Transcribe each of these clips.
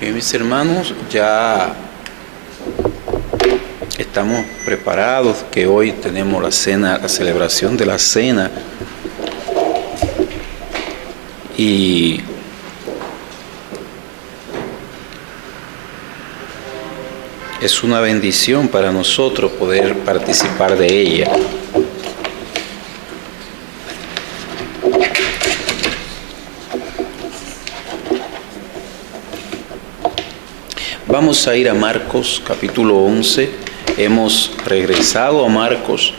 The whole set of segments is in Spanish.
Bien, mis hermanos, ya estamos preparados, que hoy tenemos la cena, la celebración de la cena. Y es una bendición para nosotros poder participar de ella. Vamos a ir a Marcos, capítulo 11. Hemos regresado a Marcos.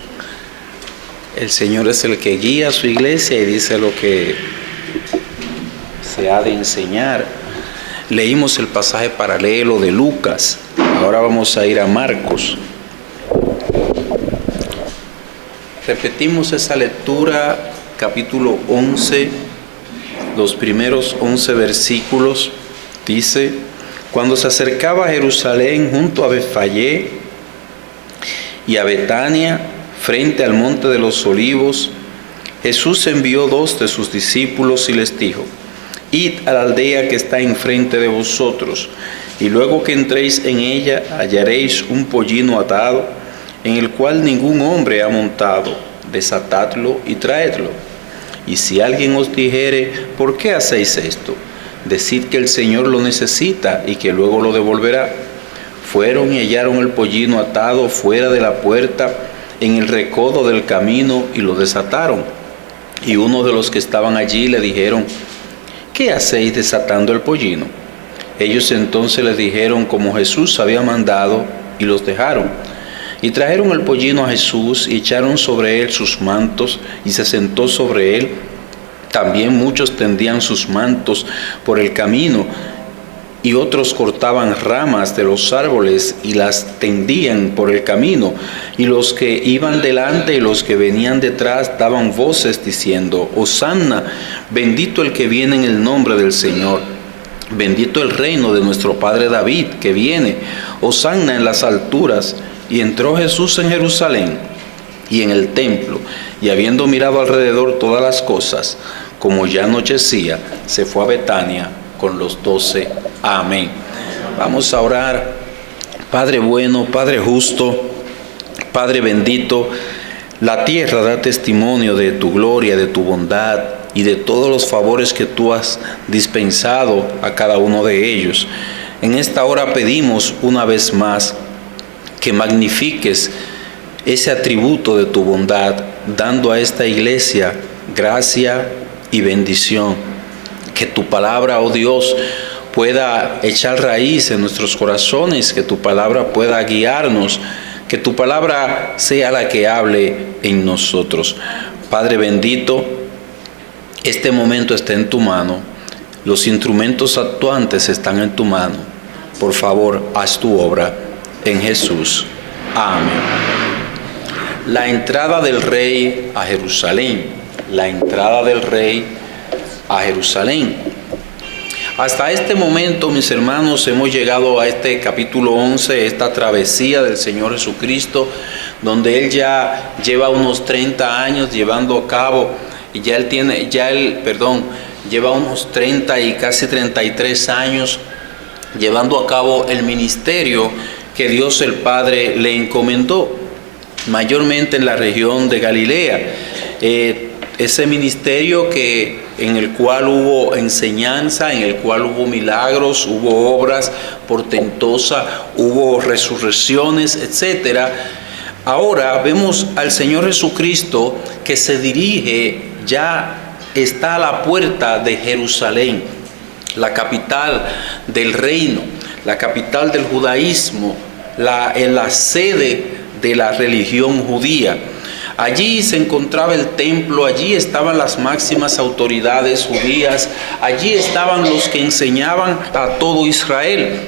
El Señor es el que guía a su iglesia y dice lo que se ha de enseñar. Leímos el pasaje paralelo de Lucas. Ahora vamos a ir a Marcos. Repetimos esa lectura, capítulo 11, los primeros 11 versículos. Dice: cuando se acercaba a Jerusalén junto a Betfagé y a Betania, frente al monte de los Olivos, Jesús envió 2 de sus discípulos y les dijo: id a la aldea que está enfrente de vosotros, y luego que entréis en ella hallaréis un pollino atado, en el cual ningún hombre ha montado. Desatadlo y traedlo. Y si alguien os dijere: ¿por qué hacéis esto?, decid que el Señor lo necesita y que luego lo devolverá. Fueron y hallaron el pollino atado fuera de la puerta, en el recodo del camino, y lo desataron. Y uno de los que estaban allí le dijeron: ¿qué hacéis desatando el pollino? Ellos entonces les dijeron como Jesús había mandado, y los dejaron. Y trajeron el pollino a Jesús, y echaron sobre él sus mantos, y se sentó sobre él. También muchos tendían sus mantos por el camino, y otros cortaban ramas de los árboles y las tendían por el camino. Y los que iban delante y los que venían detrás daban voces diciendo: Hosanna, bendito el que viene en el nombre del Señor. Bendito el reino de nuestro padre David que viene. Hosanna en las alturas. Y entró Jesús en Jerusalén y en el templo, y habiendo mirado alrededor todas las cosas, como ya anochecía, se fue a Betania con los 12. Amén. Vamos a orar. Padre bueno, Padre justo, Padre bendito, la tierra da testimonio de tu gloria, de tu bondad y de todos los favores que tú has dispensado a cada uno de ellos. En esta hora pedimos una vez más que magnifiques ese atributo de tu bondad, dando a esta iglesia gracia y bendición. Que tu palabra, oh Dios, pueda echar raíz en nuestros corazones, que tu palabra pueda guiarnos, que tu palabra sea la que hable en nosotros. Padre bendito, este momento está en tu mano, los instrumentos actuantes están en tu mano. Por favor, haz tu obra en Jesús. Amén. La entrada del rey a Jerusalén. La entrada del rey a Jerusalén. Hasta este momento, mis hermanos, hemos llegado a este capítulo 11, esta travesía del Señor Jesucristo, donde Él ya lleva unos 30 años llevando a cabo, y lleva unos 30 y casi 33 años llevando a cabo el ministerio que Dios el Padre le encomendó, mayormente en la región de Galilea. Ese ministerio en el cual hubo enseñanza, en el cual hubo milagros, hubo obras portentosas, hubo resurrecciones, etc. Ahora vemos al Señor Jesucristo que se dirige, ya está a la puerta de Jerusalén, la capital del reino, la capital del judaísmo, en la sede de la religión judía. Allí se encontraba el templo, allí estaban las máximas autoridades judías, allí estaban los que enseñaban a todo Israel.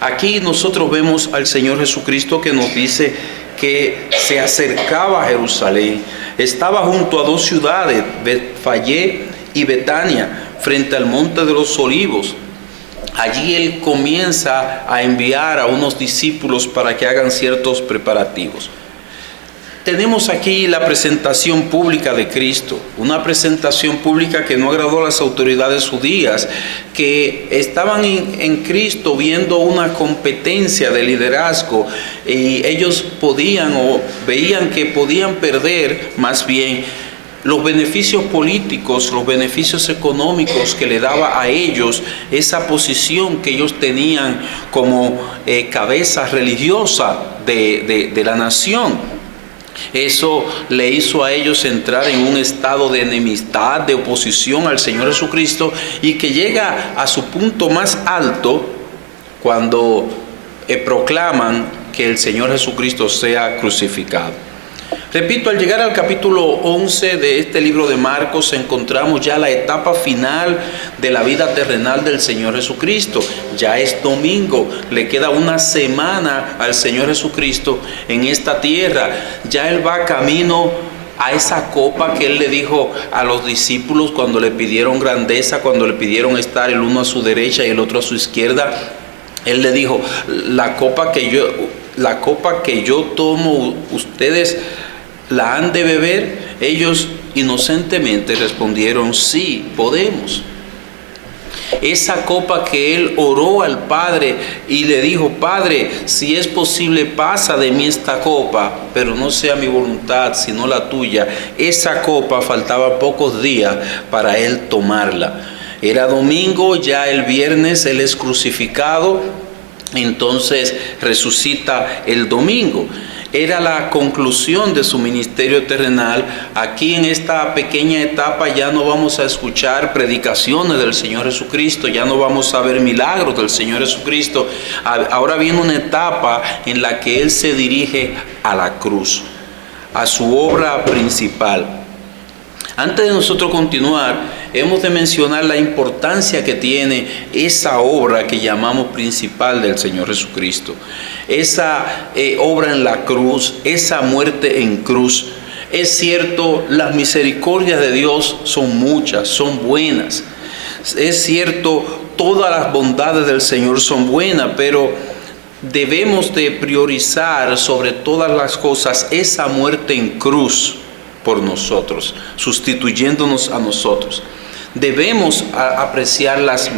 Aquí nosotros vemos al Señor Jesucristo que nos dice que se acercaba a Jerusalén. Estaba junto a 2 ciudades, Betfagé y Betania, frente al monte de los Olivos. Allí Él comienza a enviar a unos discípulos para que hagan ciertos preparativos. tenemos aquí la presentación pública de Cristo, una presentación pública que no agradó a las autoridades judías, que estaban en Cristo viendo una competencia de liderazgo, y ellos podían o veían que podían perder más bien los beneficios políticos, los beneficios económicos que le daba a ellos esa posición que ellos tenían como cabeza religiosa de la nación. Eso le hizo a ellos entrar en un estado de enemistad, de oposición al Señor Jesucristo, y que llega a su punto más alto cuando proclaman que el Señor Jesucristo sea crucificado. Repito, al llegar al capítulo 11 de este libro de Marcos, encontramos ya la etapa final de la vida terrenal del Señor Jesucristo. Ya es domingo, le queda una semana al Señor Jesucristo en esta tierra. Ya Él va camino a esa copa que Él le dijo a los discípulos cuando le pidieron grandeza, cuando le pidieron estar el uno a su derecha y el otro a su izquierda. Él le dijo, la copa que yo tomo, ustedes la han de beber. Ellos inocentemente respondieron, sí, podemos. Esa copa que Él oró al Padre y le dijo, Padre, si es posible, pasa de mí esta copa, pero no sea mi voluntad, sino la tuya. Esa copa faltaba pocos días para Él tomarla. Era domingo, ya el viernes Él es crucificado, entonces resucita el domingo. Era la conclusión de su ministerio terrenal. Aquí en esta pequeña etapa ya no vamos a escuchar predicaciones del Señor Jesucristo, ya no vamos a ver milagros del Señor Jesucristo. Ahora viene una etapa en la que Él se dirige a la cruz, a su obra principal. Antes de nosotros continuar, hemos de mencionar la importancia que tiene esa obra que llamamos principal del Señor Jesucristo. Esa obra en la cruz, esa muerte en cruz. Es cierto, las misericordias de Dios son muchas, son buenas. Es cierto, todas las bondades del Señor son buenas, pero debemos de priorizar sobre todas las cosas esa muerte en cruz por nosotros, sustituyéndonos a nosotros. Debemos apreciar las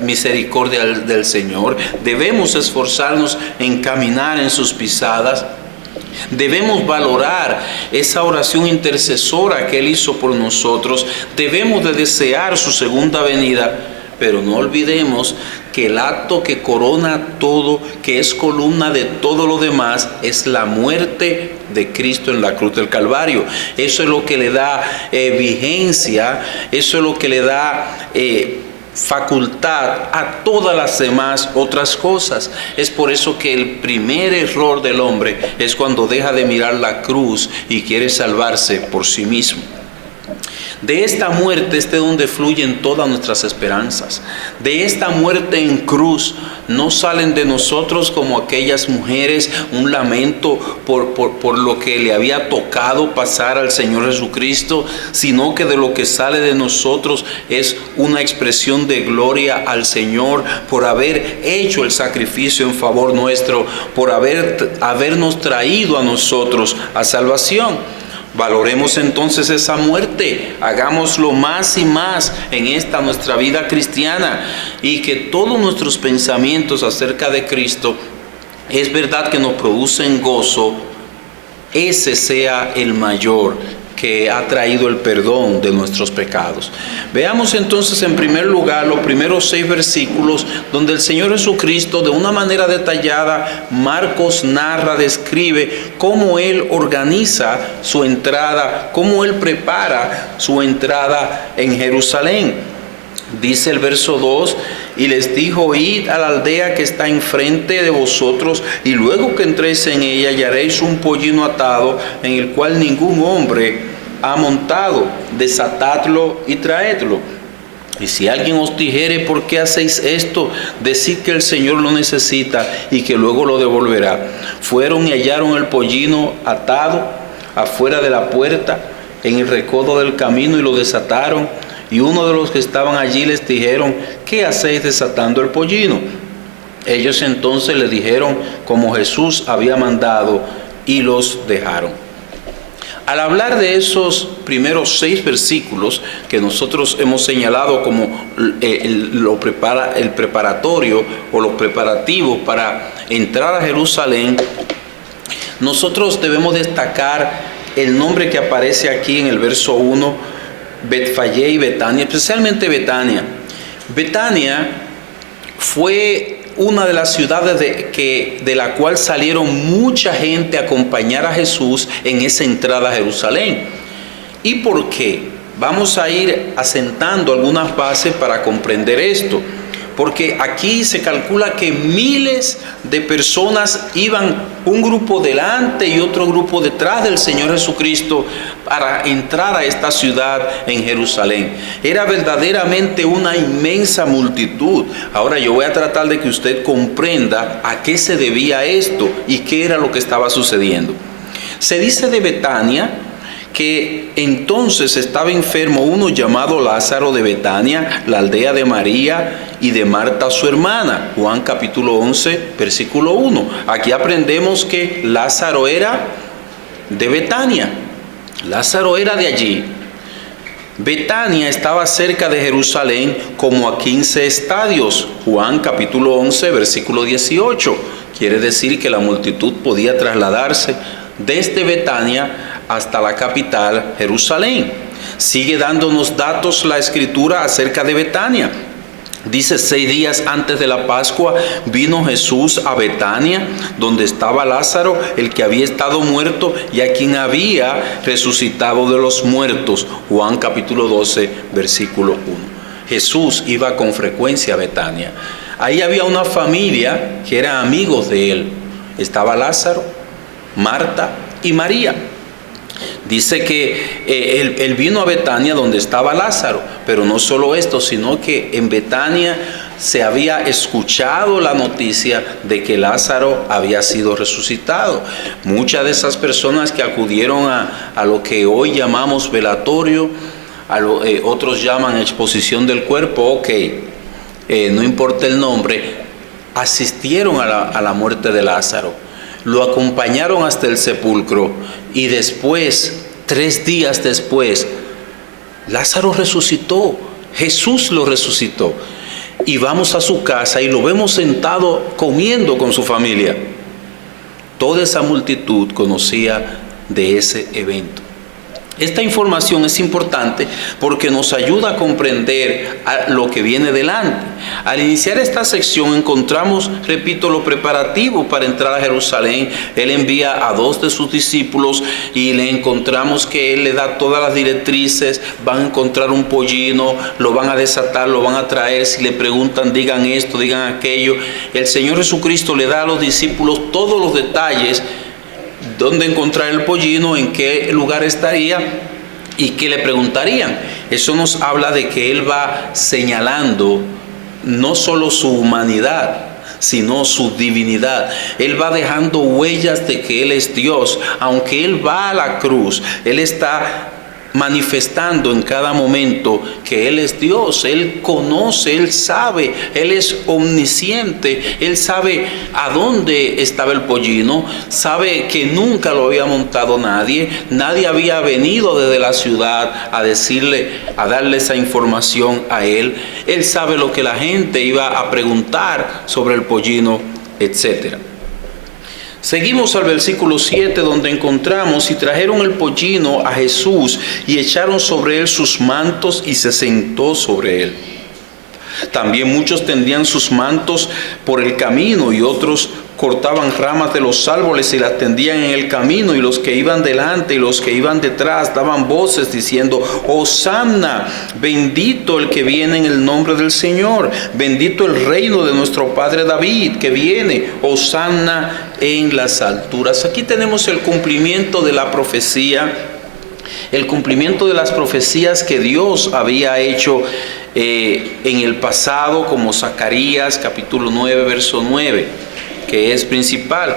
misericordias del Señor, debemos esforzarnos en caminar en sus pisadas, debemos valorar esa oración intercesora que Él hizo por nosotros, debemos de desear su segunda venida, pero no olvidemos que el acto que corona todo, que es columna de todo lo demás, es la muerte de Cristo en la cruz del Calvario. Eso es lo que le da vigencia, eso es lo que le da facultad a todas las demás otras cosas. Es por eso que el primer error del hombre es cuando deja de mirar la cruz y quiere salvarse por sí mismo. De esta muerte es de donde fluyen todas nuestras esperanzas. De esta muerte en cruz no salen de nosotros como aquellas mujeres un lamento por lo que le había tocado pasar al Señor Jesucristo, sino que de lo que sale de nosotros es una expresión de gloria al Señor por haber hecho el sacrificio en favor nuestro, por habernos traído a nosotros a salvación. Valoremos entonces esa muerte, hagámoslo más y más en esta nuestra vida cristiana, y que todos nuestros pensamientos acerca de Cristo, es verdad que nos producen gozo, ese sea el mayor, que ha traído el perdón de nuestros pecados. Veamos entonces en primer lugar los primeros 6 versículos donde el Señor Jesucristo, de una manera detallada, Marcos narra, describe cómo Él organiza su entrada, cómo Él prepara su entrada en Jerusalén. Dice el verso 2, y les dijo, id a la aldea que está enfrente de vosotros, y luego que entréis en ella hallaréis un pollino atado, en el cual ningún hombre ha montado, desatadlo y traedlo. Y si alguien os dijere, ¿por qué hacéis esto?, decid que el Señor lo necesita y que luego lo devolverá. Fueron y hallaron el pollino atado afuera de la puerta, en el recodo del camino, y lo desataron. Y uno de los que estaban allí les dijeron, ¿qué hacéis desatando el pollino? Ellos entonces le dijeron como Jesús había mandado, y los dejaron. Al hablar de esos primeros 6 versículos que nosotros hemos señalado como el preparatorio o los preparativos para entrar a Jerusalén, nosotros debemos destacar el nombre que aparece aquí en el verso 1, Betfagé y Betania, especialmente Betania. Betania fue una de las ciudades de la cual salieron mucha gente a acompañar a Jesús en esa entrada a Jerusalén. ¿Y por qué? Vamos a ir asentando algunas bases para comprender esto. Porque aquí se calcula que miles de personas iban, un grupo delante y otro grupo detrás del Señor Jesucristo para entrar a esta ciudad en Jerusalén. Era verdaderamente una inmensa multitud. Ahora yo voy a tratar de que usted comprenda a qué se debía esto y qué era lo que estaba sucediendo. Se dice de Betania que entonces estaba enfermo uno llamado Lázaro de Betania, la aldea de María y de Marta su hermana. Juan capítulo 11, versículo 1. Aquí aprendemos que Lázaro era de Betania. Lázaro era de allí. Betania estaba cerca de Jerusalén como a 15 estadios. Juan capítulo 11, versículo 18. Quiere decir que la multitud podía trasladarse desde Betania hasta la capital, Jerusalén. Sigue dándonos datos la Escritura acerca de Betania. Dice: 6 días antes de la Pascua vino Jesús a Betania, donde estaba Lázaro, el que había estado muerto y a quien había resucitado de los muertos. Juan capítulo 12, versículo 1. Jesús iba con frecuencia a Betania. Ahí había una familia que eran amigos de él. Estaba Lázaro, Marta y María. Dice que él vino a Betania donde estaba Lázaro, pero no solo esto, sino que en Betania se había escuchado la noticia de que Lázaro había sido resucitado. Muchas de esas personas que acudieron a lo que hoy llamamos velatorio, otros llaman exposición del cuerpo, no importa el nombre, asistieron a la muerte de Lázaro. Lo acompañaron hasta el sepulcro y después, 3 días después, Lázaro resucitó. Jesús lo resucitó. Y vamos a su casa y lo vemos sentado comiendo con su familia. Toda esa multitud conocía de ese evento. Esta información es importante porque nos ayuda a comprender lo que viene delante. Al iniciar esta sección encontramos, repito, lo preparativo para entrar a Jerusalén. Él envía a 2 de sus discípulos y le encontramos que él le da todas las directrices. Van a encontrar un pollino, lo van a desatar, lo van a traer. Si le preguntan, digan esto, digan aquello. El Señor Jesucristo le da a los discípulos todos los detalles: dónde encontrar el pollino, en qué lugar estaría y qué le preguntarían. Eso nos habla de que él va señalando no solo su humanidad, sino su divinidad. Él va dejando huellas de que él es Dios. Aunque él va a la cruz, él está manifestando en cada momento que él es Dios. Él conoce, él sabe, él es omnisciente, él sabe a dónde estaba el pollino, sabe que nunca lo había montado nadie había venido desde la ciudad a darle esa información a él. Él sabe lo que la gente iba a preguntar sobre el pollino, etcétera. Seguimos al versículo 7, donde encontramos: y trajeron el pollino a Jesús y echaron sobre él sus mantos y se sentó sobre él. También muchos tendían sus mantos por el camino y otros cortaban ramas de los árboles y las tendían en el camino, y los que iban delante y los que iban detrás daban voces diciendo: Hosanna, bendito el que viene en el nombre del Señor, bendito el reino de nuestro padre David que viene, Hosanna en las alturas. Aquí tenemos el cumplimiento de la profecía, el cumplimiento de las profecías que Dios había hecho en el pasado, como Zacarías capítulo 9, verso 9, que es principal.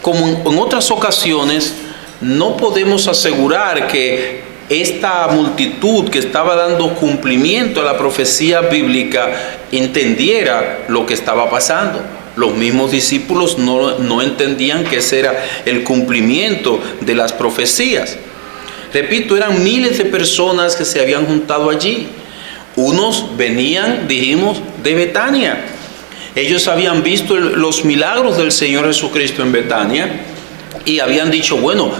Como en otras ocasiones, no podemos asegurar que esta multitud que estaba dando cumplimiento a la profecía bíblica entendiera lo que estaba pasando. Los mismos discípulos no entendían que ese era el cumplimiento de las profecías. Repito, eran miles de personas que se habían juntado allí. Unos venían, dijimos, de Betania. Ellos habían visto los milagros del Señor Jesucristo en Betania y habían dicho, bueno,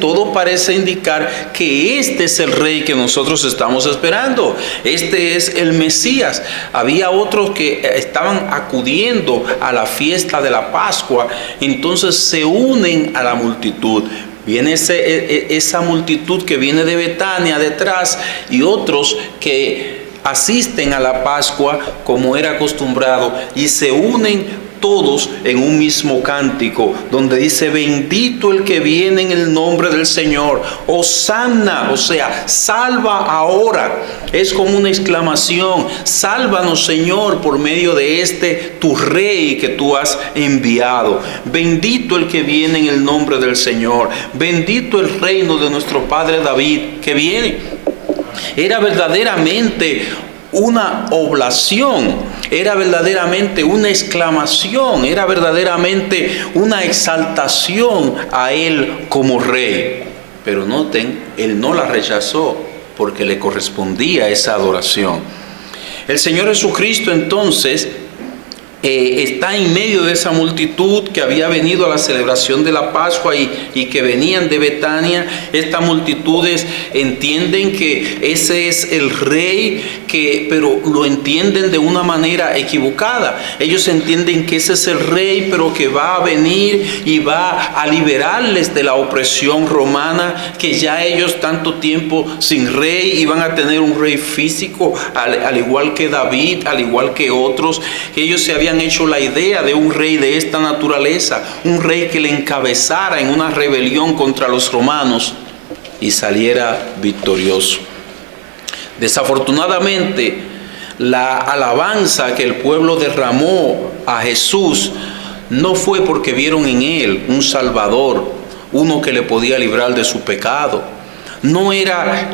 todo parece indicar que este es el rey que nosotros estamos esperando. Este es el Mesías. Había otros que estaban acudiendo a la fiesta de la Pascua, entonces se unen a la multitud. Viene esa multitud que viene de Betania detrás y otros que asisten a la Pascua como era acostumbrado y se unen todos en un mismo cántico donde dice: bendito el que viene en el nombre del Señor, Hosanna, o sea, salva ahora. Es como una exclamación: sálvanos, Señor, por medio de tu rey que tú has enviado. Bendito el que viene en el nombre del Señor, bendito el reino de nuestro padre David que viene. Era verdaderamente una oblación, era verdaderamente una exclamación, era verdaderamente una exaltación a él como rey. Pero noten, él no la rechazó porque le correspondía esa adoración. El Señor Jesucristo entonces está en medio de esa multitud que había venido a la celebración de la Pascua y que venían de Betania. Estas multitudes entienden que ese es el rey, pero lo entienden de una manera equivocada. Ellos entienden que ese es el rey, pero que va a venir y va a liberarles de la opresión romana, que ya ellos tanto tiempo sin rey iban a tener un rey físico, al igual que David, al igual que otros. Ellos se habían hecho la idea de un rey de esta naturaleza, un rey que le encabezara en una rebelión contra los romanos y saliera victorioso. Desafortunadamente, la alabanza que el pueblo derramó a Jesús no fue porque vieron en él un Salvador, uno que le podía librar de su pecado.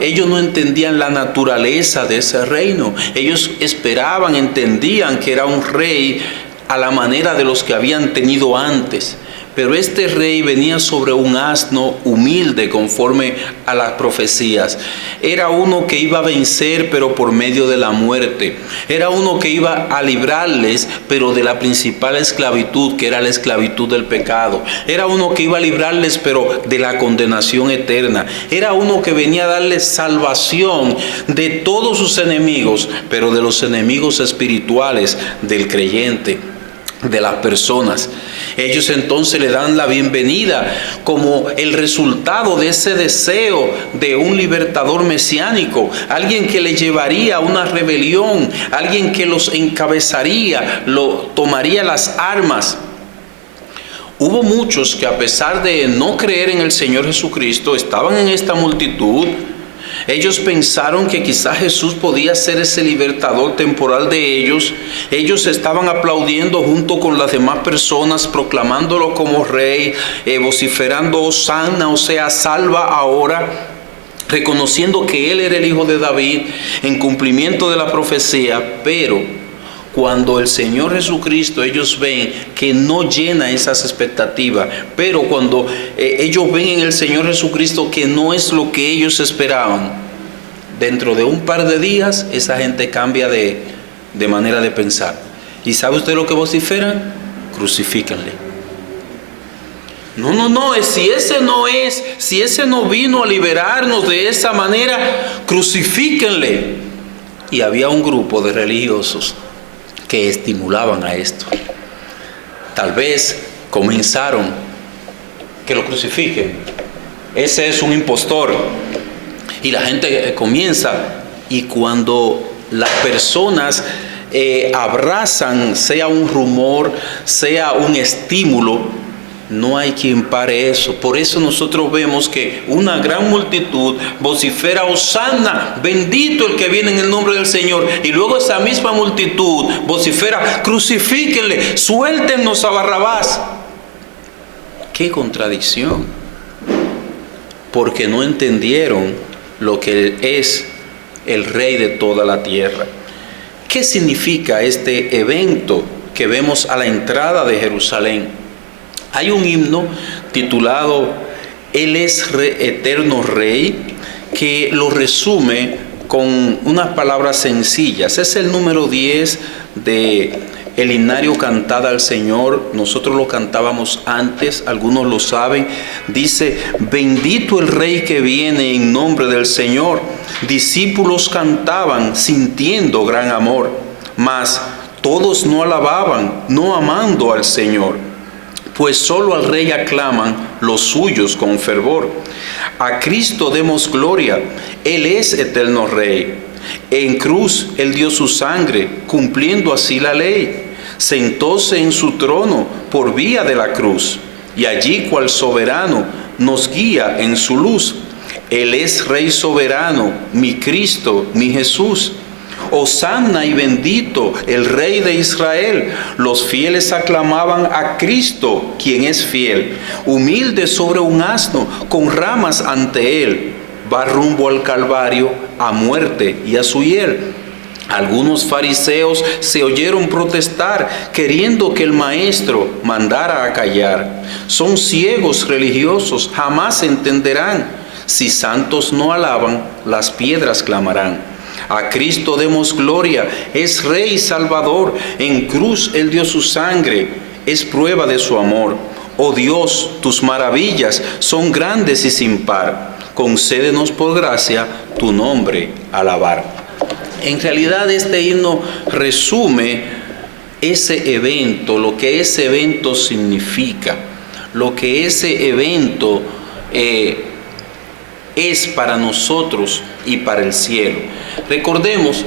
Ellos no entendían la naturaleza de ese reino. Ellos entendían que era un rey a la manera de los que habían tenido antes. Pero este rey venía sobre un asno humilde conforme a las profecías. Era uno que iba a vencer, pero por medio de la muerte. Era uno que iba a librarles, pero de la principal esclavitud, que era la esclavitud del pecado. Era uno que iba a librarles, pero de la condenación eterna. Era uno que venía a darles salvación de todos sus enemigos, pero de los enemigos espirituales del creyente, de las personas. Ellos entonces le dan la bienvenida como el resultado de ese deseo de un libertador mesiánico, alguien que le llevaría a una rebelión, alguien que los encabezaría, tomaría las armas. Hubo muchos que, a pesar de no creer en el Señor Jesucristo, estaban en esta multitud. Ellos pensaron que quizás Jesús podía ser ese libertador temporal de ellos. Ellos estaban aplaudiendo junto con las demás personas, proclamándolo como rey, vociferando Hosanna, o sea, salva ahora, reconociendo que él era el hijo de David en cumplimiento de la profecía. Pero cuando el Señor Jesucristo, ellos ven que no llena esas expectativas, pero cuando ellos ven en el Señor Jesucristo que no es lo que ellos esperaban, dentro de un par de días esa gente cambia de manera de pensar. ¿Y sabe usted lo que vociferan? Crucifíquenle. No, si ese no vino a liberarnos de esa manera, crucifíquenle. Y había un grupo de religiosos que estimulaban a esto. Tal vez comenzaron: que lo crucifiquen, ese es un impostor. Y la gente comienza, y cuando las personas abrazan, sea un rumor, sea un estímulo, no hay quien pare eso. Por eso nosotros vemos que una gran multitud vocifera Hosanna, bendito el que viene en el nombre del Señor. Y luego esa misma multitud vocifera: crucifíquenle, suéltenos a Barrabás. ¡Qué contradicción! Porque no entendieron lo que es el Rey de toda la tierra. ¿Qué significa este evento que vemos a la entrada de Jerusalén. Hay un himno titulado Él es eterno Rey, que lo resume con unas palabras sencillas. Es el número 10 de el himnario Cantada al Señor. Nosotros lo cantábamos antes, algunos lo saben. Dice: bendito el Rey que viene en nombre del Señor. Discípulos cantaban sintiendo gran amor, mas todos no alababan, no amando al Señor, pues solo al Rey aclaman los suyos con fervor. A Cristo demos gloria, Él es eterno Rey. En cruz Él dio su sangre, cumpliendo así la ley. Sentóse en su trono por vía de la cruz, y allí cual soberano nos guía en su luz. Él es Rey soberano, mi Cristo, mi Jesús. Hosanna y bendito el Rey de Israel. Los fieles aclamaban a Cristo, quien es fiel. Humilde sobre un asno, con ramas ante él, va rumbo al Calvario, a muerte y a su hiel. Algunos fariseos se oyeron protestar, queriendo que el maestro mandara a callar. Son ciegos religiosos, jamás entenderán. Si santos no alaban, las piedras clamarán. A Cristo demos gloria, es Rey y Salvador. En cruz Él dio su sangre, es prueba de su amor. Oh Dios, tus maravillas son grandes y sin par. Concédenos por gracia tu nombre alabar. En realidad este himno resume ese evento, lo que ese evento significa, lo que ese evento es para nosotros y para el cielo. Recordemos,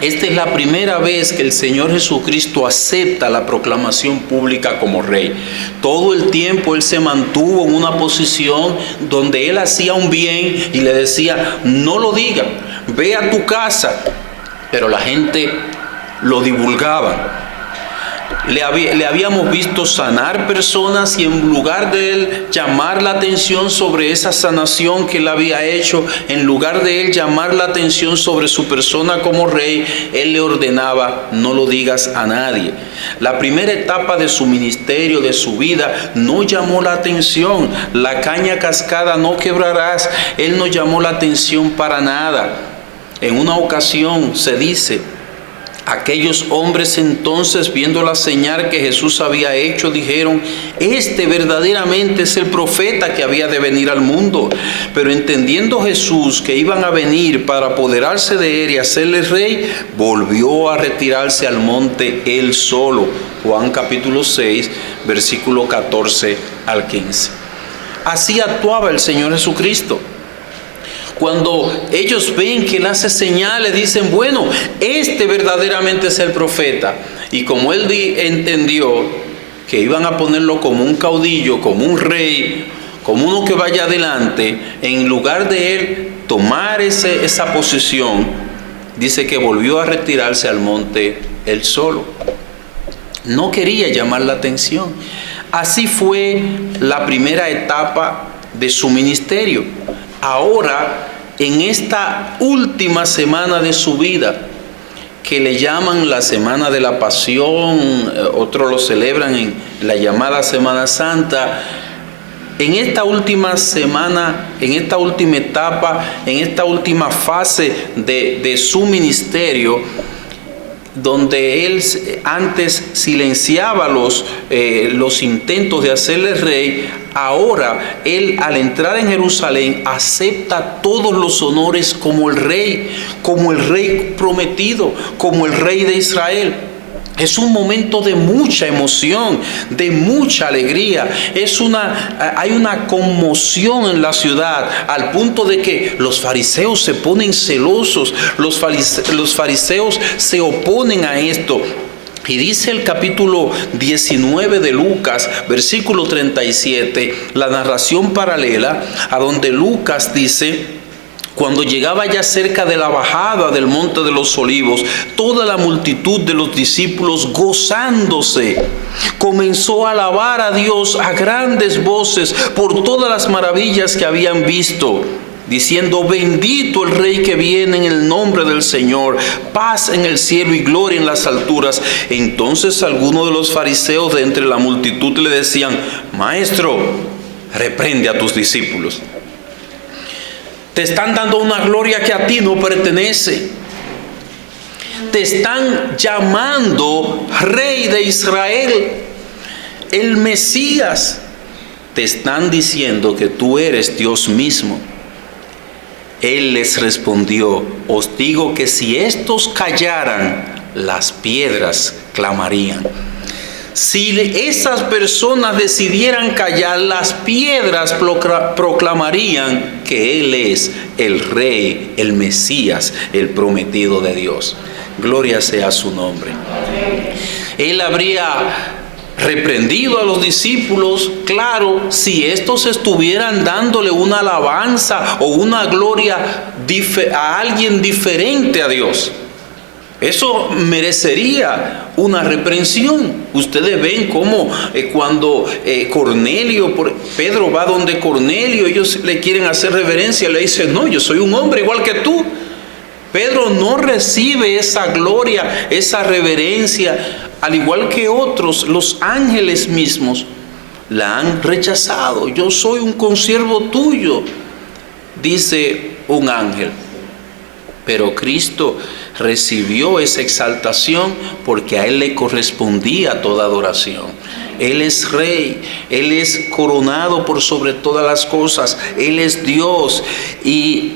esta es la primera vez que el Señor Jesucristo acepta la proclamación pública como Rey. Todo el tiempo Él se mantuvo en una posición donde Él hacía un bien y le decía: no lo digan, ve a tu casa. Pero la gente lo divulgaba. Le habíamos visto sanar personas, y en lugar de Él llamar la atención sobre esa sanación que Él había hecho, en lugar de Él llamar la atención sobre su persona como Rey, Él le ordenaba: no lo digas a nadie. La primera etapa de su ministerio, de su vida, no llamó la atención. La caña cascada no quebrarás. Él no llamó la atención para nada. En una ocasión se dice: aquellos hombres entonces, viendo la señal que Jesús había hecho, dijeron: este verdaderamente es el profeta que había de venir al mundo. Pero entendiendo Jesús que iban a venir para apoderarse de él y hacerle rey, volvió a retirarse al monte él solo. Juan capítulo 6, versículo 14 al 15. Así actuaba el Señor Jesucristo. Cuando ellos ven que Él hace señales, dicen: bueno, este verdaderamente es el profeta. Y como Él entendió que iban a ponerlo como un caudillo, como un rey, como uno que vaya adelante, en lugar de Él tomar esa posición, dice que volvió a retirarse al monte Él solo. No quería llamar la atención. Así fue la primera etapa de su ministerio. Ahora, en esta última semana de su vida, que le llaman la Semana de la Pasión, otros lo celebran en la llamada Semana Santa, en esta última semana, en esta última etapa, en esta última fase de su ministerio, donde Él antes silenciaba los intentos de hacerle rey, ahora Él, al entrar en Jerusalén, acepta todos los honores como el rey prometido, como el Rey de Israel. Es un momento de mucha emoción, de mucha alegría. Hay una conmoción en la ciudad, al punto de que los fariseos se ponen celosos, los fariseos se oponen a esto. Y dice el capítulo 19 de Lucas, versículo 37, la narración paralela, a donde Lucas dice: cuando llegaba ya cerca de la bajada del monte de los olivos, toda la multitud de los discípulos, gozándose, comenzó a alabar a Dios a grandes voces por todas las maravillas que habían visto. diciendo: bendito el Rey que viene en el nombre del Señor, paz en el cielo y gloria en las alturas. Entonces algunos de los fariseos de entre la multitud le decían: Maestro, reprende a tus discípulos. Te están dando una gloria que a ti no pertenece. Te están llamando Rey de Israel, el Mesías. Te están diciendo que tú eres Dios mismo. Él les respondió: os digo que si estos callaran, las piedras clamarían. Si esas personas decidieran callar, las piedras proclamarían que Él es el Rey, el Mesías, el prometido de Dios. Gloria sea su nombre. Él habría reprendido a los discípulos, claro, si estos estuvieran dándole una alabanza o una gloria a alguien diferente a Dios. Eso merecería una reprensión. Ustedes ven cómo cuando Pedro va donde Cornelio, ellos le quieren hacer reverencia, le dicen: no, yo soy un hombre igual que tú. Pedro no recibe esa gloria, esa reverencia, al igual que otros, los ángeles mismos la han rechazado. Yo soy un consiervo tuyo, dice un ángel. Pero Cristo recibió esa exaltación porque a Él le correspondía toda adoración. Él es Rey, Él es coronado por sobre todas las cosas, Él es Dios. Y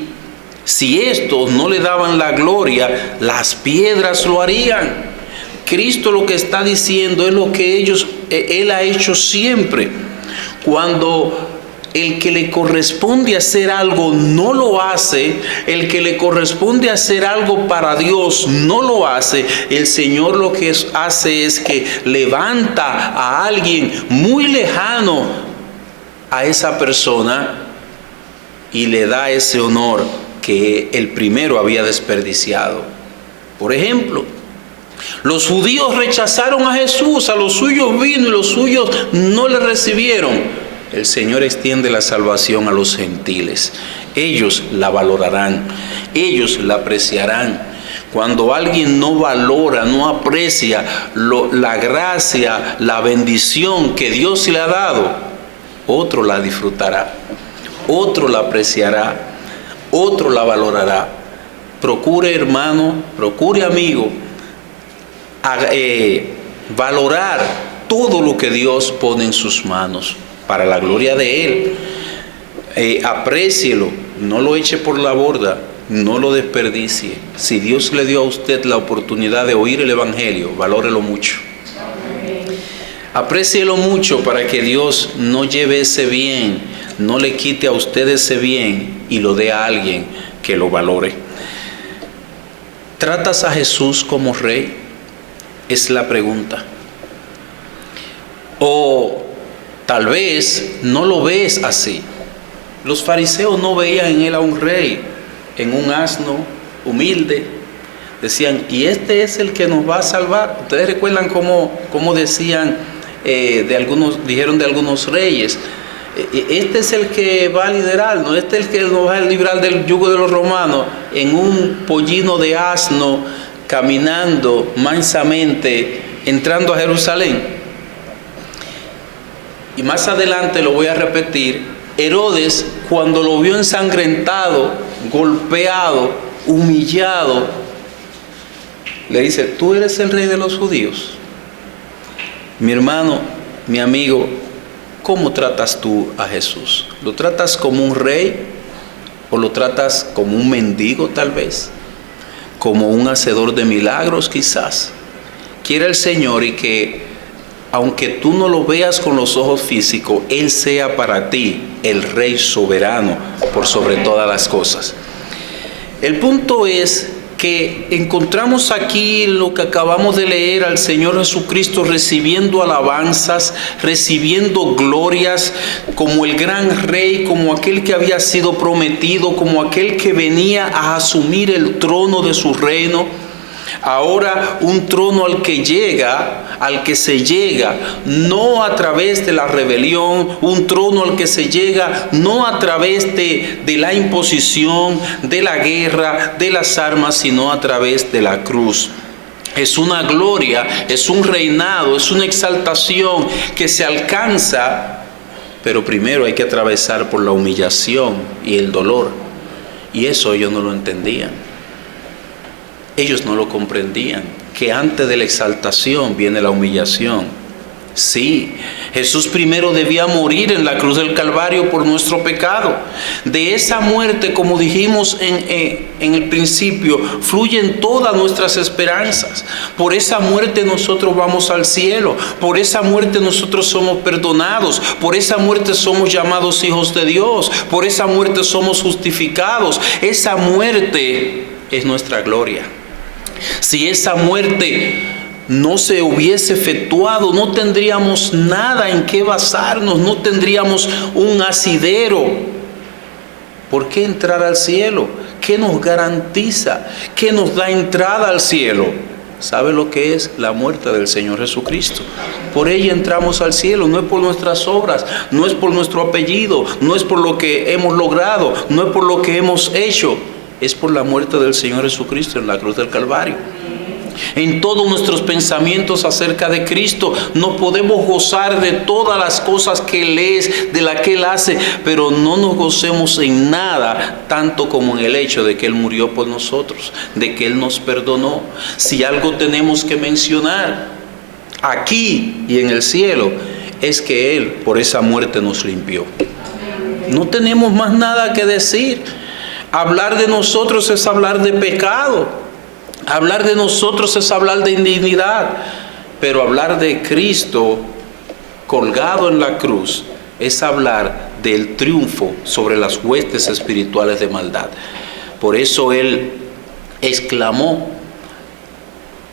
si estos no le daban la gloria, las piedras lo harían. Cristo lo que está diciendo es lo que Él ha hecho siempre. Cuando el que le corresponde hacer algo no lo hace, el que le corresponde hacer algo para Dios no lo hace, el Señor lo que hace es que levanta a alguien muy lejano a esa persona y le da ese honor que el primero había desperdiciado. Por ejemplo, los judíos rechazaron a Jesús, a los suyos vino y los suyos no le recibieron. El Señor extiende la salvación a los gentiles. Ellos la valorarán, ellos la apreciarán. Cuando alguien no valora, no aprecia la gracia, la bendición que Dios le ha dado, otro la disfrutará, otro la apreciará, otro la valorará. Procure, hermano, procure, amigo, valorar todo lo que Dios pone en sus manos para la gloria de Él. Aprécielo, no lo eche por la borda, no lo desperdicie. Si Dios le dio a usted la oportunidad de oír el Evangelio, valórelo mucho. Aprécielo mucho para que Dios no lleve ese bien, no le quite a usted ese bien y lo dé a alguien que lo valore. ¿Tratas a Jesús como Rey? Es la pregunta. O tal vez no lo ves así. Los fariseos no veían en Él a un rey, en un asno humilde. Decían: y este es el que nos va a salvar. Ustedes recuerdan cómo decían dijeron de algunos reyes: este es el que va a liderarnos, este es el que nos va a librar del yugo de los romanos, en un pollino de asno, caminando mansamente, entrando a Jerusalén. Y más adelante lo voy a repetir. Herodes, cuando lo vio ensangrentado, golpeado, humillado, le dice: ¿tú eres el rey de los judíos? Mi hermano, mi amigo, ¿cómo tratas tú a Jesús? ¿Lo tratas como un rey o lo tratas como un mendigo tal vez? ¿Como un hacedor de milagros quizás? Quiere el Señor y que, aunque tú no lo veas con los ojos físicos, Él sea para ti el Rey soberano por sobre todas las cosas. El punto es que encontramos aquí lo que acabamos de leer, al Señor Jesucristo recibiendo alabanzas, recibiendo glorias como el gran Rey, como aquel que había sido prometido, como aquel que venía a asumir el trono de su reino. Ahora un trono al que se llega, no a través de la rebelión, un trono al que se llega, no a través de la imposición, de la guerra, de las armas, sino a través de la cruz. Es una gloria, es un reinado, es una exaltación que se alcanza, pero primero hay que atravesar por la humillación y el dolor. Y eso ellos no lo entendían. Ellos no lo comprendían, que antes de la exaltación viene la humillación. Sí, Jesús primero debía morir en la cruz del Calvario por nuestro pecado. De esa muerte, como dijimos en el principio, fluyen todas nuestras esperanzas. Por esa muerte nosotros vamos al cielo. Por esa muerte nosotros somos perdonados. Por esa muerte somos llamados hijos de Dios. Por esa muerte somos justificados. Esa muerte es nuestra gloria. Si esa muerte no se hubiese efectuado, no tendríamos nada en qué basarnos, no tendríamos un asidero. ¿Por qué entrar al cielo? ¿Qué nos garantiza? ¿Qué nos da entrada al cielo? ¿Sabe lo que es? La muerte del Señor Jesucristo. Por ella entramos al cielo, no es por nuestras obras, no es por nuestro apellido, no es por lo que hemos logrado, no es por lo que hemos hecho. Es por la muerte del Señor Jesucristo en la cruz del Calvario. En todos nuestros pensamientos acerca de Cristo nos podemos gozar de todas las cosas que Él es, de las que Él hace, pero no nos gocemos en nada tanto como en el hecho de que Él murió por nosotros, de que Él nos perdonó. Si algo tenemos que mencionar aquí y en el cielo, es que Él por esa muerte nos limpió. No tenemos más nada que decir. Hablar de nosotros es hablar de pecado. Hablar de nosotros es hablar de indignidad. Pero hablar de Cristo colgado en la cruz es hablar del triunfo sobre las huestes espirituales de maldad. Por eso Él exclamó: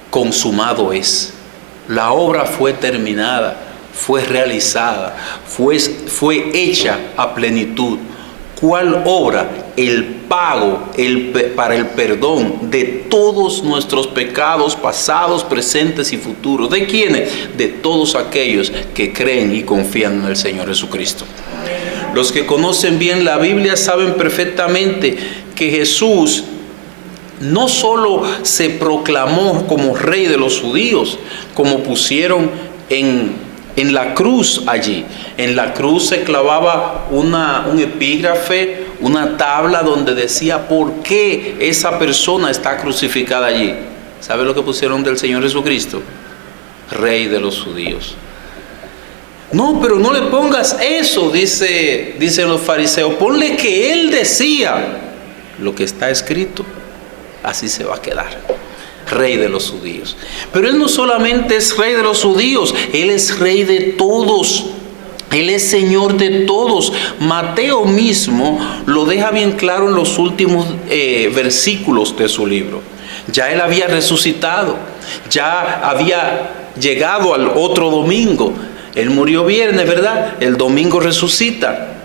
consumado es. La obra fue terminada, fue realizada, fue hecha a plenitud. ¿Cuál obra? El pago para el perdón de todos nuestros pecados pasados, presentes y futuros. ¿De quiénes? De todos aquellos que creen y confían en el Señor Jesucristo. Los que conocen bien la Biblia saben perfectamente que Jesús no solo se proclamó como rey de los judíos, como pusieron en la cruz allí. En la cruz se clavaba un epígrafe, una tabla donde decía por qué esa persona está crucificada allí. ¿Sabe lo que pusieron del Señor Jesucristo? Rey de los judíos. No, pero no le pongas eso, dicen los fariseos. Ponle que Él decía lo que está escrito. Así se va a quedar. Rey de los judíos. Pero Él no solamente es rey de los judíos, Él es rey de todos. Él es Señor de todos. Mateo mismo lo deja bien claro en los últimos versículos de su libro. Ya Él había resucitado, ya había llegado al otro domingo. Él murió viernes, ¿verdad? El domingo resucita.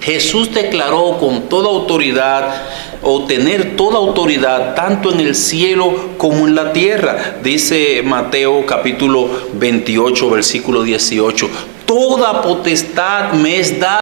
Jesús declaró con toda autoridad, o tener toda autoridad, tanto en el cielo como en la tierra. Dice Mateo capítulo 28, versículo 18: toda potestad me es dada